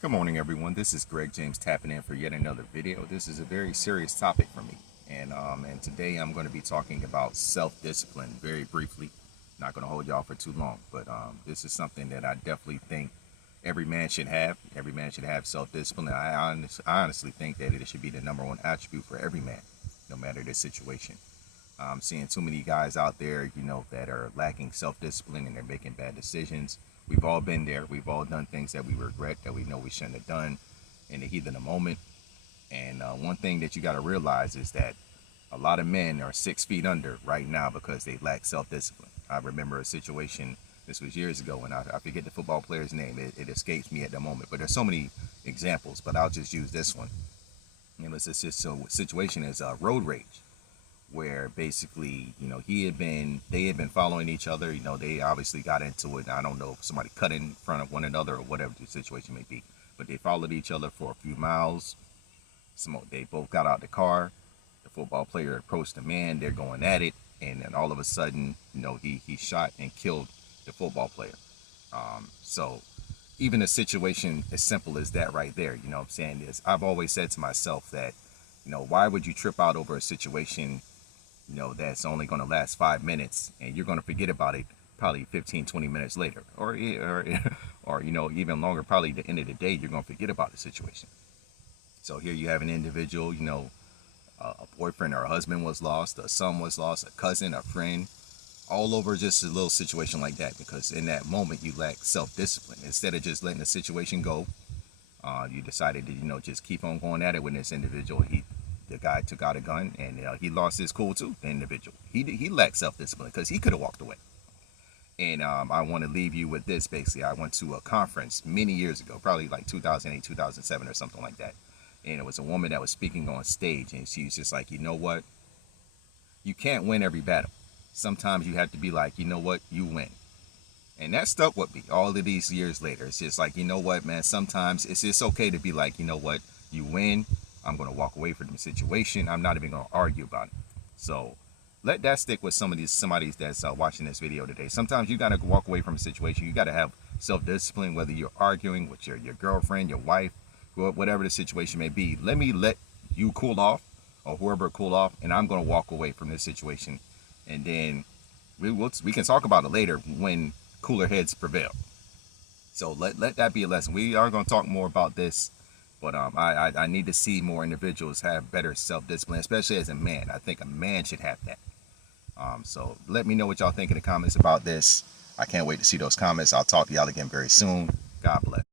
Good morning, everyone. This is Greg James tapping in for yet another video. This is a very serious topic for me, and today I'm going to be talking about self-discipline very briefly. Not going to hold y'all for too long, but this is something that I definitely think every man should have. Every man should have self-discipline. I honestly think that it should be the number one attribute for every man, no matter the situation. I'm seeing too many guys out there, that are lacking self-discipline and they're making bad decisions. We've all been there. We've all done things that we regret, that we know we shouldn't have done in the heat of the moment. And one thing that you got to realize is that a lot of men are 6 feet under right now because they lack self-discipline. I remember a situation, this was years ago, and I forget the football player's name. It escapes me at the moment, but there's so many examples, but I'll just use this one. It was a situation as road rage, where basically, they had been following each other. They obviously got into it. I don't know if somebody cut in front of one another or whatever the situation may be, but they followed each other for a few miles. They both got out the car. The football player approached the man. They're going at it, and then all of a sudden, he shot and killed the football player. So even a situation as simple as that right there, what I'm saying is, I've always said to myself that, why would you trip out over a situation that's only going to last 5 minutes, and you're going to forget about it probably 15, 20 minutes later, or even longer, probably the end of the day, you're going to forget about the situation. So here you have an individual, a boyfriend or a husband was lost, a son was lost, a cousin, a friend, all over just a little situation like that, because in that moment you lack self-discipline. Instead of just letting the situation go, you decided to, just keep on going at it with this individual. The guy took out a gun, and he lost his cool too. The individual, he lacked self-discipline because he could have walked away. And I want to leave you with this. Basically, I went to a conference many years ago, probably like 2008, 2007, or something like that. And it was a woman that was speaking on stage, and she was just like, you know what? You can't win every battle. Sometimes you have to be like, you know what? You win. And that stuck with me all of these years later. It's just like, you know what, man? Sometimes it's just okay to be like, you know what? You win. I'm going to walk away from the situation. I'm not even going to argue about it. So let that stick with somebody that's watching this video today. Sometimes you got to walk away from a situation. You got to have self-discipline, whether you're arguing with your girlfriend, your wife, whatever the situation may be. Let you cool off, or whoever cool off, and I'm going to walk away from this situation. And then we can talk about it later when cooler heads prevail. So let that be a lesson. We are going to talk more about this, but I need to see more individuals have better self-discipline, especially as a man. I think a man should have that. So let me know what y'all think in the comments about this. I can't wait to see those comments. I'll talk to y'all again very soon. God bless.